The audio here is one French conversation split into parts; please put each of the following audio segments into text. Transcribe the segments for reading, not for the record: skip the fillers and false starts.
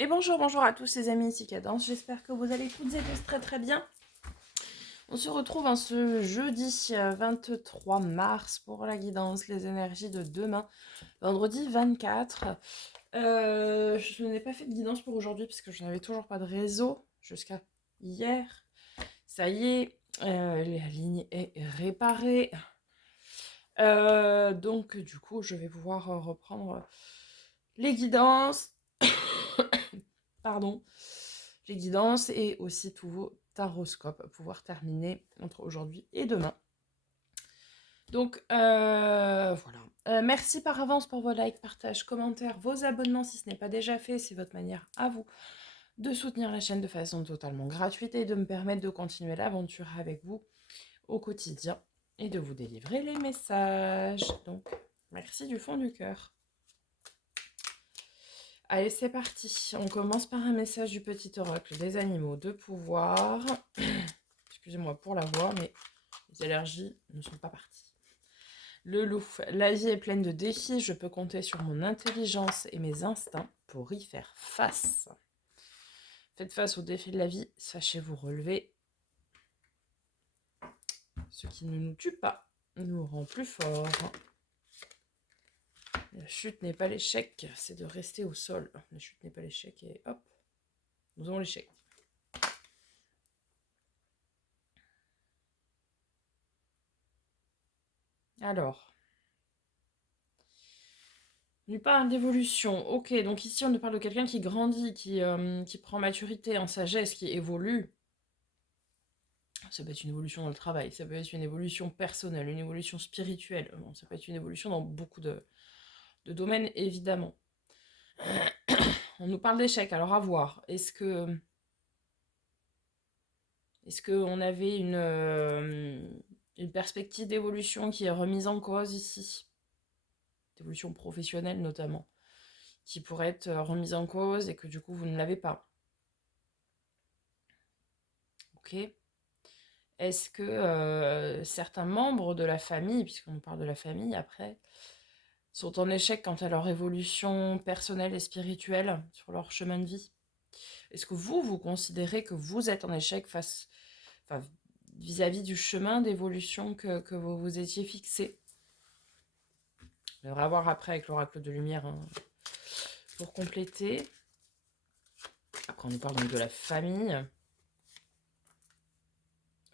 Et bonjour à tous les amis, ici Cadence, j'espère que vous allez toutes et tous très bien. On se retrouve en ce jeudi 23 mars pour la guidance, les énergies de demain, vendredi 24. Je n'ai pas fait de guidance pour aujourd'hui parce que je n'avais toujours pas de réseau jusqu'à hier. Ça y est, la ligne est réparée. Donc du coup, je vais pouvoir reprendre les guidances. Pardon. Les guidances et aussi tous vos taroscopes, pouvoir terminer entre aujourd'hui et demain. Donc voilà. Merci par avance pour vos likes, partages, commentaires, vos abonnements si ce n'est pas déjà fait. C'est votre manière à vous de soutenir la chaîne de façon totalement gratuite et de me permettre de continuer l'aventure avec vous au quotidien et de vous délivrer les messages. Donc merci du fond du cœur. Allez, c'est parti. On commence par un message du petit oracle des animaux de pouvoir. Excusez-moi pour la voix, mais les allergies ne sont pas parties. Le loup. La vie est pleine de défis. Je peux compter sur mon intelligence et mes instincts pour y faire face. Faites face aux défis de la vie. Sachez vous relever. Ce qui ne nous tue pas nous rend plus forts. La chute n'est pas l'échec, c'est de rester au sol. La chute n'est pas l'échec et hop, nous avons l'échec. Alors, on nous parle d'évolution. Ok, donc ici on nous parle de quelqu'un qui grandit, qui prend maturité en sagesse, qui évolue. Ça peut être une évolution dans le travail, ça peut être une évolution personnelle, une évolution spirituelle. Bon, ça peut être une évolution dans beaucoup de domaines, évidemment. On nous parle d'échec, alors à voir. Est-ce qu'on avait une perspective d'évolution qui est remise en cause ici, d'évolution professionnelle notamment, qui pourrait être remise en cause et que du coup vous ne l'avez pas. Ok. Est-ce que certains membres de la famille, puisqu'on nous parle de la famille après, sont en échec quant à leur évolution personnelle et spirituelle sur leur chemin de vie? Est-ce que vous considérez que vous êtes en échec vis-à-vis du chemin d'évolution que vous vous étiez fixé? On devrait voir après avec l'oracle de lumière pour compléter. Après, on nous parle donc de la famille.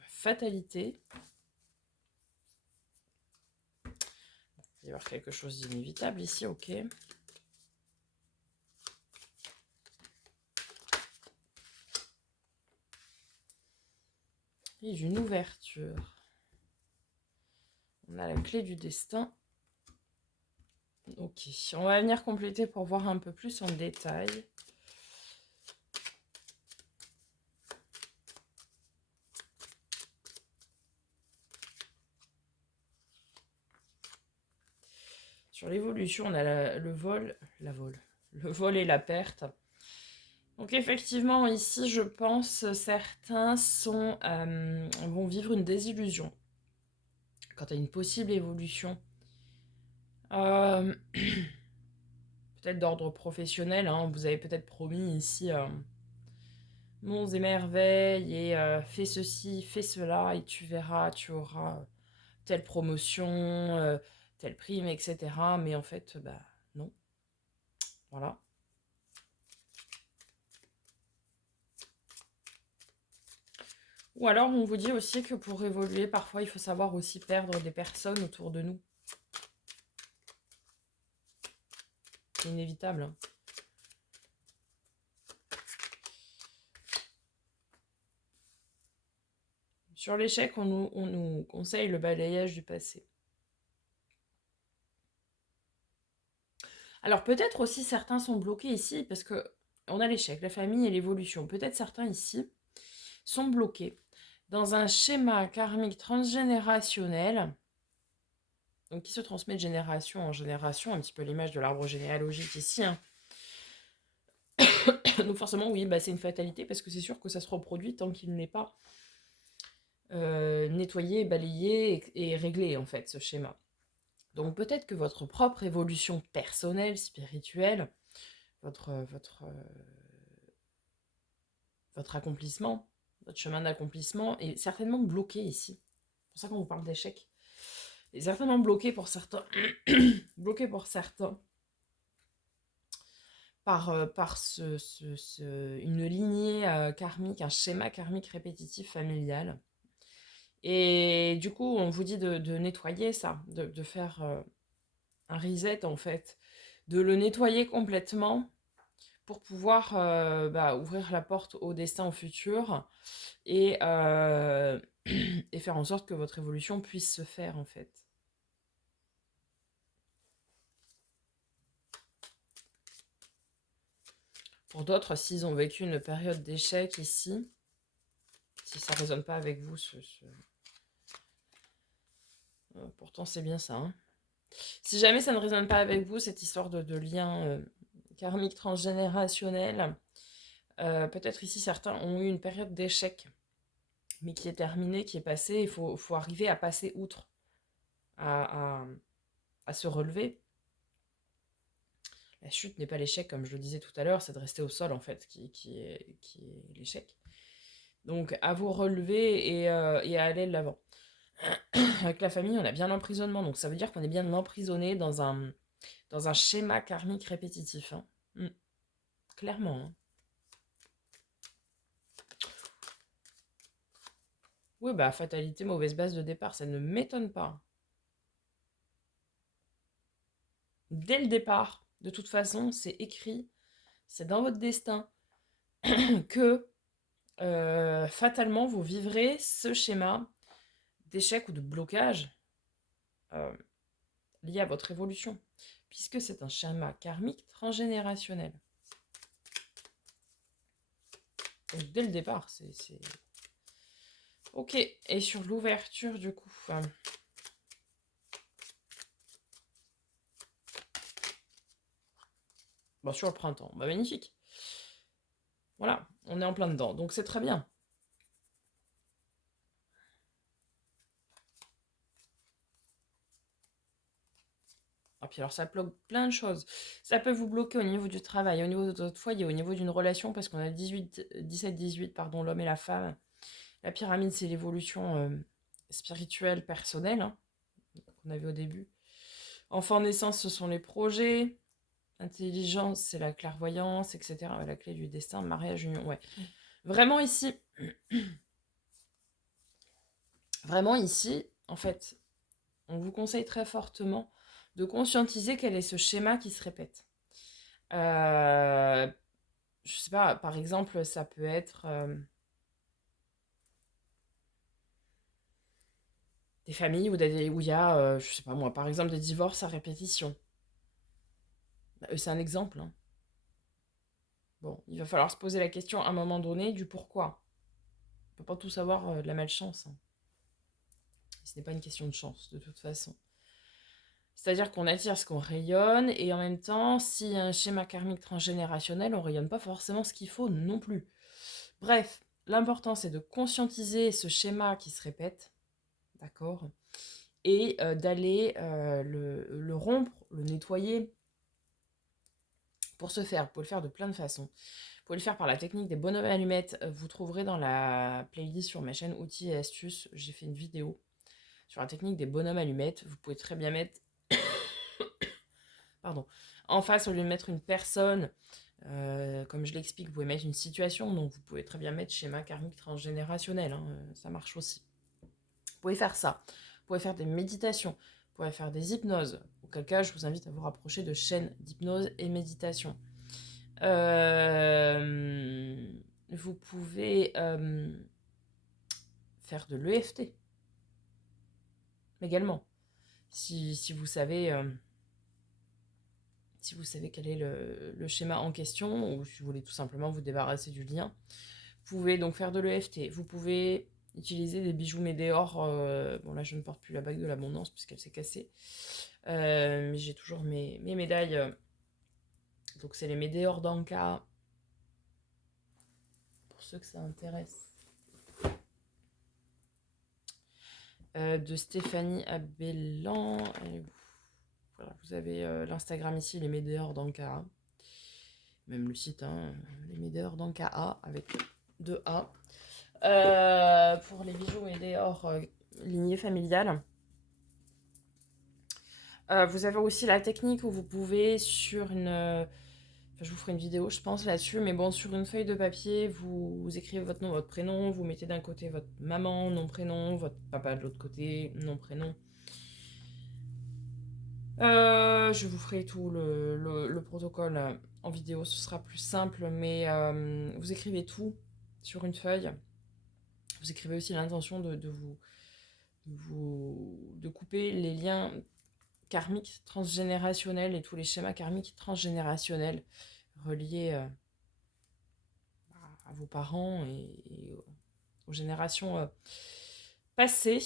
Fatalité. Il va y avoir quelque chose d'inévitable ici, ok. Et une ouverture. On a la clé du destin. Ok, on va venir compléter pour voir un peu plus en détail. Sur l'évolution, on a le vol et la perte. Donc effectivement, ici, je pense certains vont vivre une désillusion quant à une possible évolution. Peut-être d'ordre professionnel, hein, vous avez peut-être promis ici monts et merveilles et fais ceci, fais cela et tu verras, tu auras telle promotion, telle prime, etc. Mais en fait, bah non. Voilà. Ou alors on vous dit aussi que pour évoluer, parfois il faut savoir aussi perdre des personnes autour de nous. C'est inévitable. Hein. Sur l'échec, on nous conseille le balayage du passé. Alors peut-être aussi certains sont bloqués ici parce que on a l'échec, la famille et l'évolution. Peut-être certains ici sont bloqués dans un schéma karmique transgénérationnel, donc qui se transmet de génération en génération, un petit peu l'image de l'arbre généalogique ici. Hein. Donc forcément, oui, bah, c'est une fatalité parce que c'est sûr que ça se reproduit tant qu'il n'est pas nettoyé, balayé et réglé en fait, ce schéma. Donc peut-être que votre propre évolution personnelle, spirituelle, votre votre accomplissement, votre chemin d'accomplissement est certainement bloqué ici. C'est pour ça qu'on vous parle d'échec. Il est certainement bloqué pour certains. Bloqué pour certains. Par une lignée karmique, un schéma karmique répétitif familial. Et du coup, on vous dit de nettoyer ça, de faire un reset en fait, de le nettoyer complètement pour pouvoir ouvrir la porte au destin, au futur, et, et faire en sorte que votre évolution puisse se faire en fait. Pour d'autres, s'ils ont vécu une période d'échec ici, si ça ne résonne pas avec vous, pourtant c'est bien ça. Hein. Si jamais ça ne résonne pas avec vous, cette histoire de lien karmique transgénérationnel, peut-être ici certains ont eu une période d'échec, mais qui est terminée, qui est passée. Il faut arriver à passer outre, à se relever. La chute n'est pas l'échec, comme je le disais tout à l'heure, c'est de rester au sol en fait, qui est l'échec. Donc à vous relever et à aller de l'avant. Avec la famille, on a bien l'emprisonnement, donc ça veut dire qu'on est bien emprisonné dans un schéma karmique répétitif. Hein. Clairement. Hein. Oui, bah fatalité, mauvaise base de départ, ça ne m'étonne pas. Dès le départ, de toute façon, c'est écrit, c'est dans votre destin que fatalement vous vivrez ce schéma d'échec ou de blocage lié à votre évolution, puisque c'est un schéma karmique transgénérationnel. Donc dès le départ, c'est... Ok, et sur l'ouverture du coup... Bon, sur le printemps, bah magnifique. Voilà, on est en plein dedans, donc c'est très bien. Ah, puis alors ça bloque plein de choses. Ça peut vous bloquer au niveau du travail, au niveau de votre foyer, au niveau d'une relation, parce qu'on a 17-18, pardon, l'homme et la femme. La pyramide, c'est l'évolution spirituelle, personnelle, hein, qu'on avait au début. Enfant, naissance, ce sont les projets. Intelligence, c'est la clairvoyance, etc. La clé du destin, mariage, union, ouais. Vraiment ici, en fait, on vous conseille très fortement de conscientiser quel est ce schéma qui se répète. Je sais pas, par exemple, ça peut être des familles où il y a, je sais pas moi, par exemple, des divorces à répétition. C'est un exemple. Hein. Bon, il va falloir se poser la question à un moment donné du pourquoi. On ne peut pas tout savoir de la malchance. Hein. Ce n'est pas une question de chance, de toute façon. C'est-à-dire qu'on attire ce qu'on rayonne, et en même temps, s'il y a un schéma karmique transgénérationnel, on ne rayonne pas forcément ce qu'il faut non plus. Bref, l'important c'est de conscientiser ce schéma qui se répète, d'accord, et d'aller le rompre, le nettoyer. Pour ce faire, vous pouvez le faire de plein de façons. Vous pouvez le faire par la technique des bonhommes allumettes. Vous trouverez dans la playlist sur ma chaîne outils et astuces, j'ai fait une vidéo sur la technique des bonhommes allumettes. Vous pouvez très bien mettre en face, au lieu de mettre une personne, comme je l'explique, vous pouvez mettre une situation. Donc vous pouvez très bien mettre schéma karmique transgénérationnel. Hein, ça marche aussi. Vous pouvez faire ça. Vous pouvez faire des méditations. Vous pouvez faire des hypnoses. Auquel cas, je vous invite à vous rapprocher de chaînes d'hypnose et méditation. Vous pouvez faire de l'EFT également. Si vous savez quel est le schéma en question, ou si vous voulez tout simplement vous débarrasser du lien, vous pouvez donc faire de l'EFT. Vous pouvez utiliser des bijoux Médéor. Bon là je ne porte plus la bague de l'abondance puisqu'elle s'est cassée. Mais j'ai toujours mes médailles. Donc c'est les Médéor d'Anka. Pour ceux que ça intéresse. De Stéphanie Abellan. Voilà, vous avez l'Instagram ici, les Médéors d'Ankara. Même le site, hein, les Médéors d'Ankara, avec de A. Pour les bijoux et les ors lignée familiale. Vous avez aussi la technique où vous pouvez sur une... enfin, je vous ferai une vidéo, je pense, là-dessus. Mais bon, sur une feuille de papier, vous écrivez votre nom, votre prénom. Vous mettez d'un côté votre maman, nom, prénom. Votre papa de l'autre côté, nom, prénom. Je vous ferai tout le protocole en vidéo. Ce sera plus simple. Mais vous écrivez tout sur une feuille. Vous écrivez aussi l'intention de couper les liens karmiques transgénérationnels et tous les schémas karmiques transgénérationnels reliés à vos parents et aux générations passées.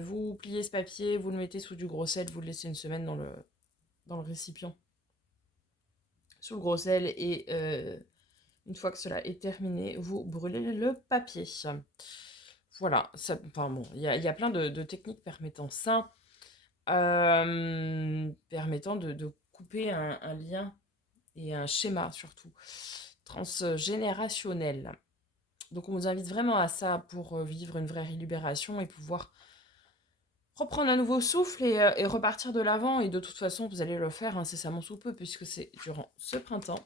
Vous pliez ce papier, vous le mettez sous du gros sel, vous le laissez une semaine dans le récipient sous le gros sel et une fois que cela est terminé, vous brûlez le papier. Voilà, ça, enfin bon, il y a plein de techniques permettant ça. Permettant de couper un lien et un schéma surtout transgénérationnel. Donc on vous invite vraiment à ça pour vivre une vraie libération et pouvoir reprendre un nouveau souffle et repartir de l'avant. Et de toute façon, vous allez le faire incessamment sous peu puisque c'est durant ce printemps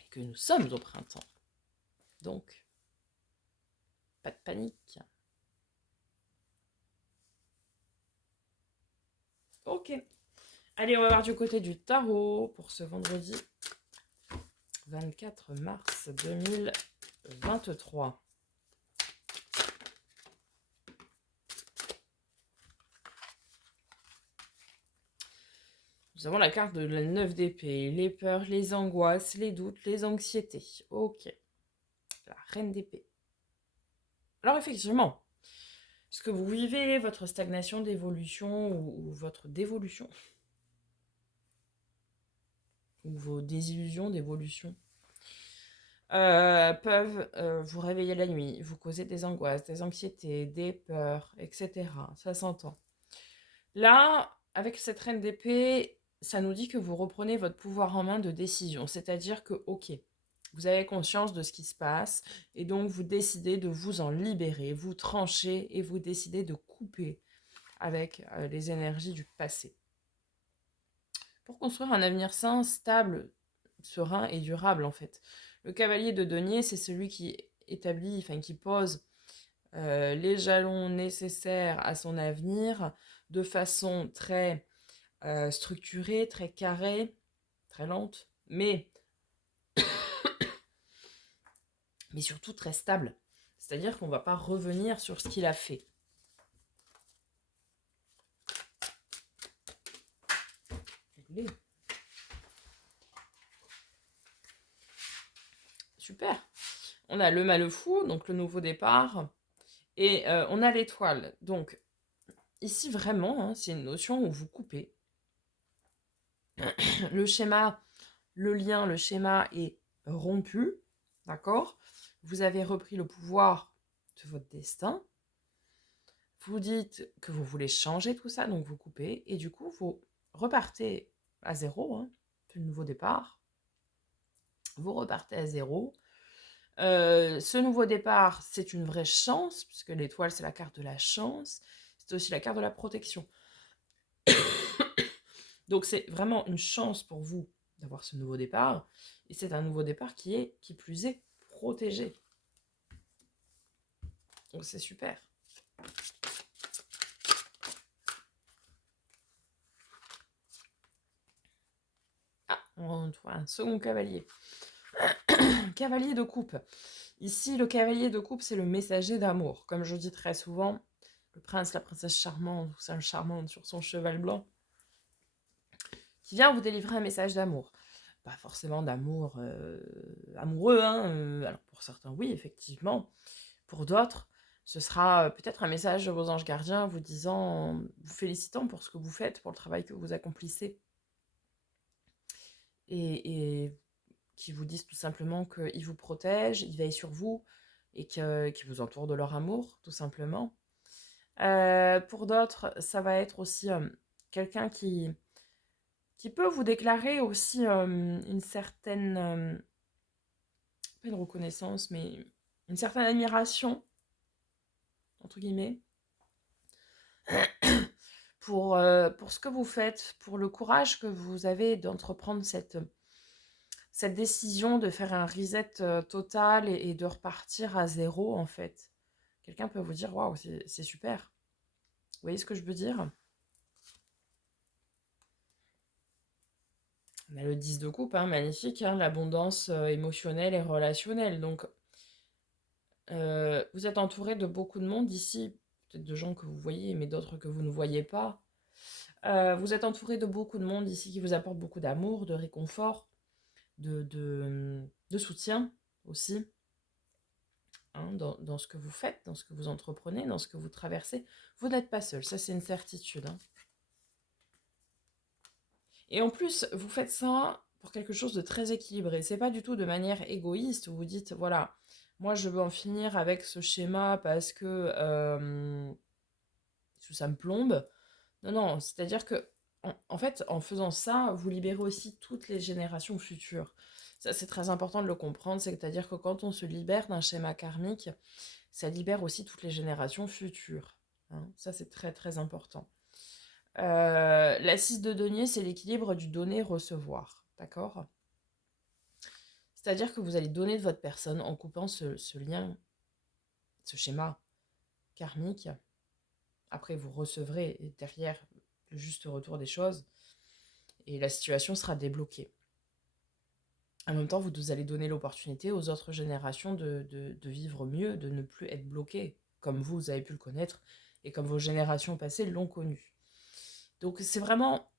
et que nous sommes au printemps. Donc, pas de panique. Ok. Allez, on va voir du côté du tarot pour ce vendredi 24 mars 2023. Nous avons la carte de la 9 d'épée, les peurs, les angoisses, les doutes, les anxiétés. Ok. La reine d'épée. Alors effectivement, ce que vous vivez, votre stagnation d'évolution ou votre dévolution, ou vos désillusions d'évolution, peuvent vous réveiller la nuit, vous causer des angoisses, des anxiétés, des peurs, etc. Ça s'entend. Là, avec cette reine d'épée, ça nous dit que vous reprenez votre pouvoir en main de décision. C'est-à-dire que, ok, vous avez conscience de ce qui se passe et donc vous décidez de vous en libérer, vous tranchez et vous décidez de couper avec les énergies du passé. Pour construire un avenir sain, stable, serein et durable en fait. Le cavalier de denier, c'est celui qui établit, enfin qui pose les jalons nécessaires à son avenir de façon très structurée, très carrée, très lente, mais surtout très stable. C'est-à-dire qu'on ne va pas revenir sur ce qu'il a fait. Super. On a le malefou, donc le nouveau départ, et on a l'étoile. Donc, ici, vraiment, hein, c'est une notion où vous coupez. Le schéma, le lien, le schéma est rompu, d'accord? Vous avez repris le pouvoir de votre destin. Vous dites que vous voulez changer tout ça, donc vous coupez, et du coup, vous repartez à zéro, hein, le nouveau départ. Vous repartez à zéro. Ce nouveau départ, c'est une vraie chance, puisque l'étoile, c'est la carte de la chance. C'est aussi la carte de la protection. Donc, c'est vraiment une chance pour vous d'avoir ce nouveau départ. Et c'est un nouveau départ qui plus est, protégé. Donc, c'est super. Ah, on trouve un second cavalier. Cavalier de coupe. Ici, le cavalier de coupe, c'est le messager d'amour. Comme je dis très souvent, le prince, la princesse charmante, ou celle charmante sur son cheval blanc, qui vient vous délivrer un message d'amour. Pas forcément d'amour amoureux, hein. Alors pour certains, oui, effectivement. Pour d'autres, ce sera peut-être un message de vos anges gardiens vous disant, vous félicitant pour ce que vous faites, pour le travail que vous accomplissez. Et qui vous disent tout simplement qu'ils vous protègent, ils veillent sur vous et qu'ils vous entourent de leur amour, tout simplement. Pour d'autres, ça va être aussi quelqu'un qui peut vous déclarer aussi une certaine pas une reconnaissance, mais une certaine admiration, entre guillemets, pour ce que vous faites, pour le courage que vous avez d'entreprendre cette décision de faire un reset total et de repartir à zéro, en fait. Quelqu'un peut vous dire, waouh, c'est super. Vous voyez ce que je veux dire? On a le 10 de coupe, hein, magnifique, hein, l'abondance émotionnelle et relationnelle. Donc, vous êtes entouré de beaucoup de monde ici, peut-être de gens que vous voyez, mais d'autres que vous ne voyez pas. Vous êtes entouré de beaucoup de monde ici qui vous apporte beaucoup d'amour, de réconfort, de soutien aussi, hein, dans ce que vous faites, dans ce que vous entreprenez, dans ce que vous traversez. Vous n'êtes pas seul, ça c'est une certitude, hein. Et en plus, vous faites ça pour quelque chose de très équilibré. C'est pas du tout de manière égoïste où vous dites, voilà, moi je veux en finir avec ce schéma parce que ça me plombe. Non, non, c'est-à-dire que, en fait, en faisant ça, vous libérez aussi toutes les générations futures. Ça, c'est très important de le comprendre, c'est-à-dire que quand on se libère d'un schéma karmique, ça libère aussi toutes les générations futures, hein. Ça, c'est très, très important. La 6 de denier, c'est l'équilibre du donner-recevoir, d'accord? C'est-à-dire que vous allez donner de votre personne en coupant ce lien, ce schéma karmique. Après, vous recevrez derrière le juste retour des choses et la situation sera débloquée. En même temps, vous allez donner l'opportunité aux autres générations de vivre mieux, de ne plus être bloquées, comme vous avez pu le connaître et comme vos générations passées l'ont connu. Donc c'est vraiment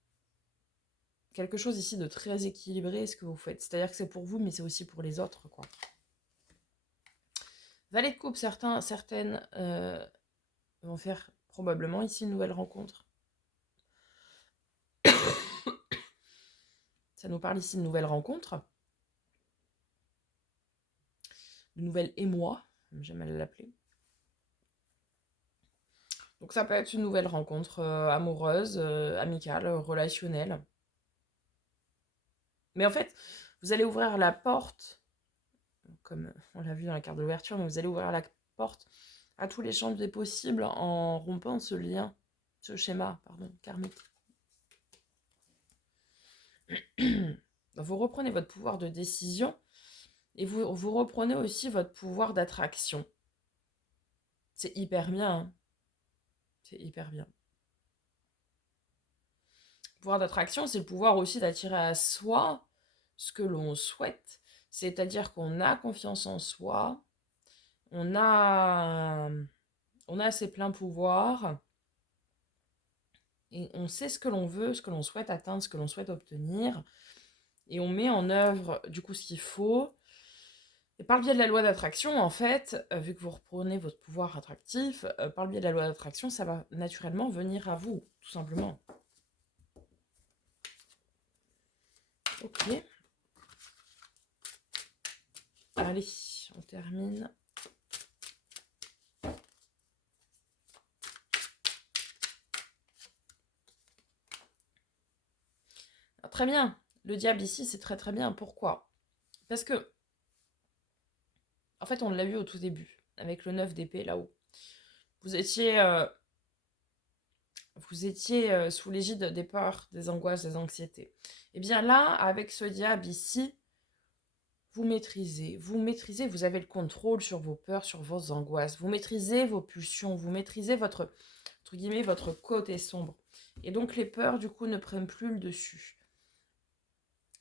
quelque chose ici de très équilibré ce que vous faites. C'est-à-dire que c'est pour vous, mais c'est aussi pour les autres, quoi. Valet de coupe, certaines vont faire probablement ici une nouvelle rencontre. Ça nous parle ici de nouvelle rencontre. De nouvelle émoi, j'aime à l'appeler. Donc ça peut être une nouvelle rencontre amoureuse, amicale, relationnelle. Mais en fait, vous allez ouvrir la porte, comme on l'a vu dans la carte de l'ouverture, mais vous allez ouvrir la porte à tous les champs des possibles en rompant ce lien, ce schéma, pardon, karmique. Vous reprenez votre pouvoir de décision et vous reprenez aussi votre pouvoir d'attraction. C'est hyper bien, hein. C'est hyper bien. Le pouvoir d'attraction, c'est le pouvoir aussi d'attirer à soi ce que l'on souhaite. C'est-à-dire qu'on a confiance en soi, on a ses pleins pouvoirs et on sait ce que l'on veut, ce que l'on souhaite atteindre, ce que l'on souhaite obtenir. Et on met en œuvre du coup ce qu'il faut. Et par le biais de la loi d'attraction, en fait, vu que vous reprenez votre pouvoir attractif, par le biais de la loi d'attraction, ça va naturellement venir à vous, tout simplement. Ok. Allez, on termine. Ah, très bien. Le diable ici, c'est très très bien. Pourquoi? Parce que, en fait, on l'a vu au tout début, avec le 9 d'épée là-haut. Vous étiez sous l'égide des peurs, des angoisses, des anxiétés. Et bien là, avec ce diable ici, vous maîtrisez, vous avez le contrôle sur vos peurs, sur vos angoisses, vous maîtrisez vos pulsions, vous maîtrisez votre, entre guillemets, votre côté sombre. Et donc les peurs, du coup, ne prennent plus le dessus.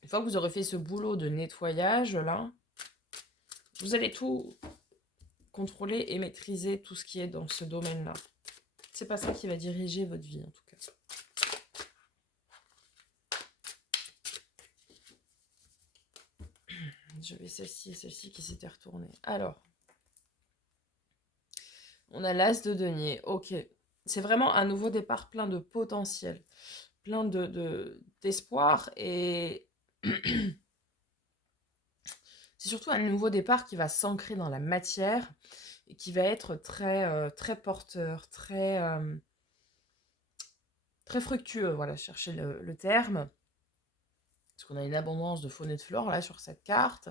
Une fois que vous aurez fait ce boulot de nettoyage, là, vous allez tout contrôler et maîtriser tout ce qui est dans ce domaine-là. C'est pas ça qui va diriger votre vie, en tout cas. Je vais celle-ci et celle-ci qui s'était retournée. Alors, on a l'as de denier. Ok. C'est vraiment un nouveau départ plein de potentiel, plein d'espoir. Et c'est surtout un nouveau départ qui va s'ancrer dans la matière et qui va être très, très porteur, très fructueux. Voilà, chercher le terme. Parce qu'on a une abondance de faune et de flore là sur cette carte.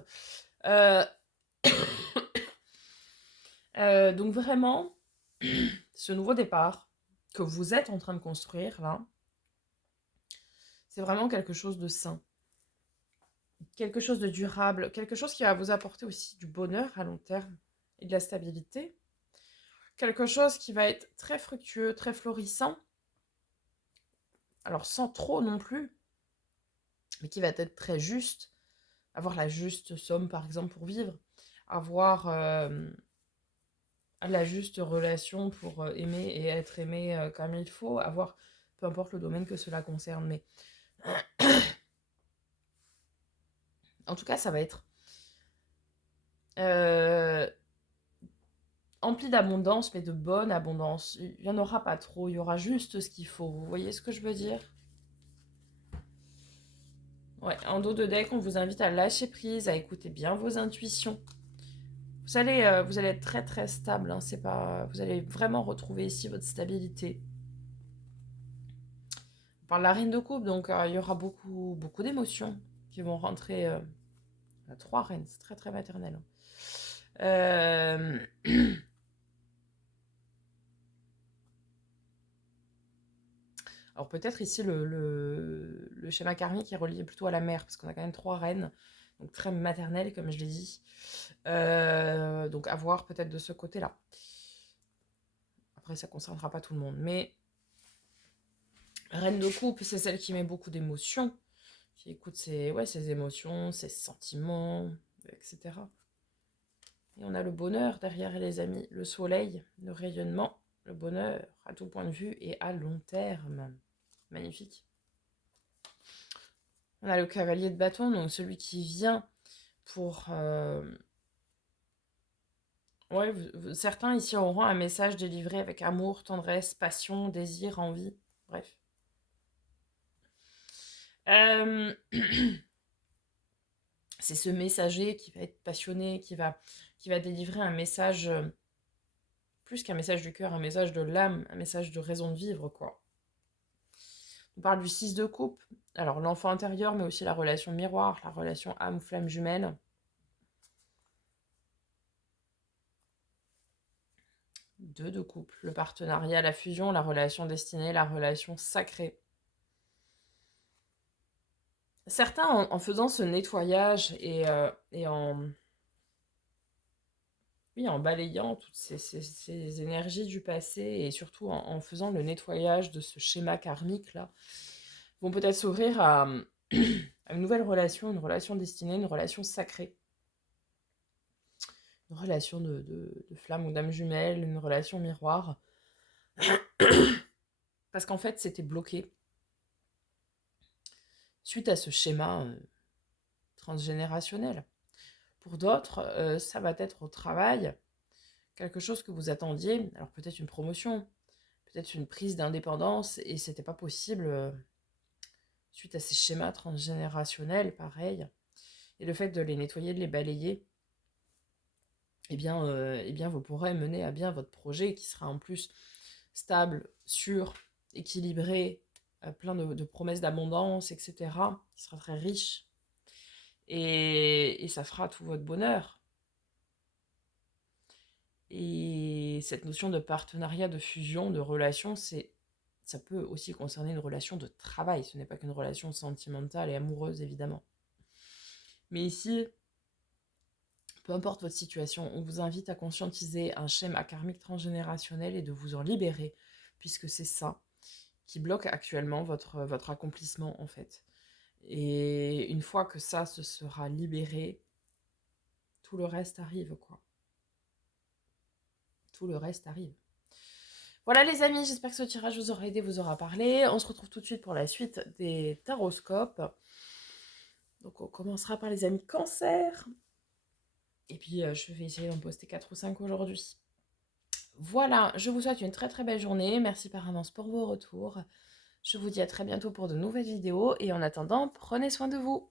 Donc vraiment, ce nouveau départ que vous êtes en train de construire là, c'est vraiment quelque chose de sain, quelque chose de durable, quelque chose qui va vous apporter aussi du bonheur à long terme et de la stabilité, quelque chose qui va être très fructueux, très florissant, alors sans trop non plus, mais qui va être très juste, avoir la juste somme par exemple pour vivre, avoir la juste relation pour aimer et être aimé comme il faut, avoir, peu importe le domaine que cela concerne, mais en tout cas ça va être euh, empli d'abondance, mais de bonne abondance. Il n'y en aura pas trop, il y aura juste ce qu'il faut, vous voyez ce que je veux dire? Ouais, en dos de deck, on vous invite à lâcher prise, à écouter bien vos intuitions. Vous allez être très très stable, hein, c'est pas, vous allez vraiment retrouver ici votre stabilité. On parle de la reine de coupe, donc il y aura beaucoup, beaucoup d'émotions qui vont rentrer. La 3 reines, c'est très très maternel. Euh, Alors peut-être ici le schéma karmique est relié plutôt à la mère, parce qu'on a quand même 3 reines, donc très maternelles comme je l'ai dit. Donc à voir peut-être de ce côté-là. Après ça ne concernera pas tout le monde, mais reine de coupe, c'est celle qui met beaucoup d'émotions, qui écoute ses émotions, ses sentiments, etc. Et on a le bonheur derrière les amis, le soleil, le rayonnement, le bonheur à tout point de vue et à long terme. Magnifique. On a le cavalier de bâton, donc celui qui vient pour... Ouais, certains ici auront un message délivré avec amour, tendresse, passion, désir, envie, bref. Euh, C'est ce messager qui va être passionné, qui va délivrer un message, plus qu'un message du cœur, un message de l'âme, un message de raison de vivre, quoi. On parle du 6 de coupe, alors l'enfant intérieur, mais aussi la relation miroir, la relation âme-flamme jumelle. 2 de coupe, le partenariat, la fusion, la relation destinée, la relation sacrée. Certains, en faisant ce nettoyage et en balayant toutes ces énergies du passé et surtout en faisant le nettoyage de ce schéma karmique-là, vont peut-être s'ouvrir à, à une nouvelle relation, une relation destinée, une relation sacrée. Une relation de flamme ou d'âme jumelle, une relation miroir. Parce qu'en fait, c'était bloqué suite à ce schéma transgénérationnel. Pour d'autres, ça va être au travail, quelque chose que vous attendiez, alors peut-être une promotion, peut-être une prise d'indépendance, et c'était pas possible suite à ces schémas transgénérationnels, pareil. Et le fait de les nettoyer, de les balayer, eh bien vous pourrez mener à bien votre projet qui sera en plus stable, sûr, équilibré, plein de promesses d'abondance, etc., qui sera très riche. Et ça fera tout votre bonheur. Et cette notion de partenariat, de fusion, de relation, ça peut aussi concerner une relation de travail. Ce n'est pas qu'une relation sentimentale et amoureuse, évidemment. Mais ici, peu importe votre situation, on vous invite à conscientiser un schéma karmique transgénérationnel et de vous en libérer, puisque c'est ça qui bloque actuellement votre accomplissement, en fait. Et une fois que ça se sera libéré, tout le reste arrive, quoi. Tout le reste arrive. Voilà les amis, j'espère que ce tirage vous aura aidé, vous aura parlé. On se retrouve tout de suite pour la suite des taroscopes. Donc on commencera par les amis cancer. Et puis je vais essayer d'en poster 4 ou 5 aujourd'hui. Voilà, je vous souhaite une très très belle journée. Merci par avance pour vos retours. Je vous dis à très bientôt pour de nouvelles vidéos. Et en attendant, prenez soin de vous.